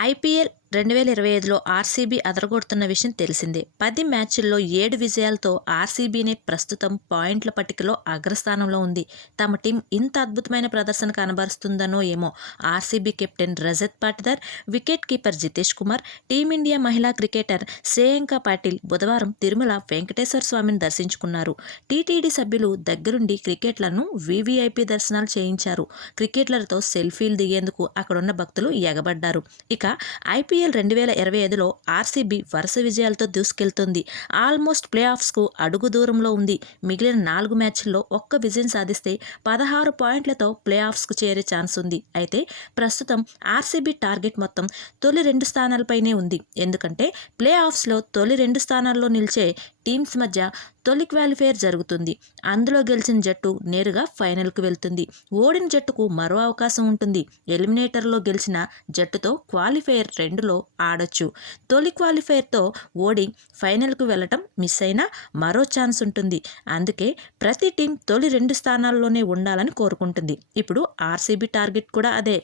IPL రెండు వేల ఇరవై ఐదులో ఆర్సీబీ అదరగొడుతున్న విషయం తెలిసిందే. పది మ్యాచ్ల్లో ఏడు విజయాలతో ఆర్సీబీనే ప్రస్తుతం పాయింట్ల పట్టికలో అగ్రస్థానంలో ఉంది. తమ టీం ఇంత అద్భుతమైన ప్రదర్శన కనబరుస్తుందనో ఏమో. RCB captain Rajat Patidar wicket keeper Jitesh Kumar team India మహిళా క్రికెటర్ శ్రేయాంక పాటిల్ బుధవారం తిరుమల వెంకటేశ్వర స్వామిని దర్శించుకున్నారు. టీటీడీ సభ్యులు దగ్గరుండి క్రికెట్లను వీవీఐపీ దర్శనాలు చేయించారు. క్రికెట్లతో సెల్ఫీలు దిగేందుకు అక్కడున్న భక్తులు ఎగబడ్డారు. ఇక ఐపీ ఐపీఎల్ రెండు వేల ఇరవై ఐదులో ఆర్సీబీ వరుస విజయాలతో దూసుకెళ్తుంది. ఆల్మోస్ట్ ప్లే ఆఫ్స్కు అడుగు దూరంలో ఉంది. మిగిలిన నాలుగు మ్యాచ్ల్లో ఒక్క విజయం సాధిస్తే పదహారు పాయింట్లతో ప్లే ఆఫ్స్కు చేరే ఛాన్స్ ఉంది. అయితే ప్రస్తుతం ఆర్సీబీ టార్గెట్ మొత్తం తొలి రెండు స్థానాలపైనే ఉంది. ఎందుకంటే ప్లే ఆఫ్స్లో తొలి రెండు స్థానాల్లో నిలిచే టీమ్స్ మధ్య తొలి క్వాలిఫైర్ జరుగుతుంది. అందులో గెలిచిన జట్టు నేరుగా ఫైనల్కు వెళ్తుంది. ఓడిన జట్టుకు మరో అవకాశం ఉంటుంది. ఎలిమినేటర్లో గెలిచిన జట్టుతో క్వాలిఫైయర్ రెండులో ఆడొచ్చు. తొలి క్వాలిఫైయర్తో ఓడి ఫైనల్కు వెళ్ళటం మిస్ అయినా మరో ఛాన్స్ ఉంటుంది. అందుకే ప్రతి టీం తొలి రెండు స్థానాల్లోనే ఉండాలని కోరుకుంటుంది. ఇప్పుడు ఆర్సీబీ టార్గెట్ కూడా అదే.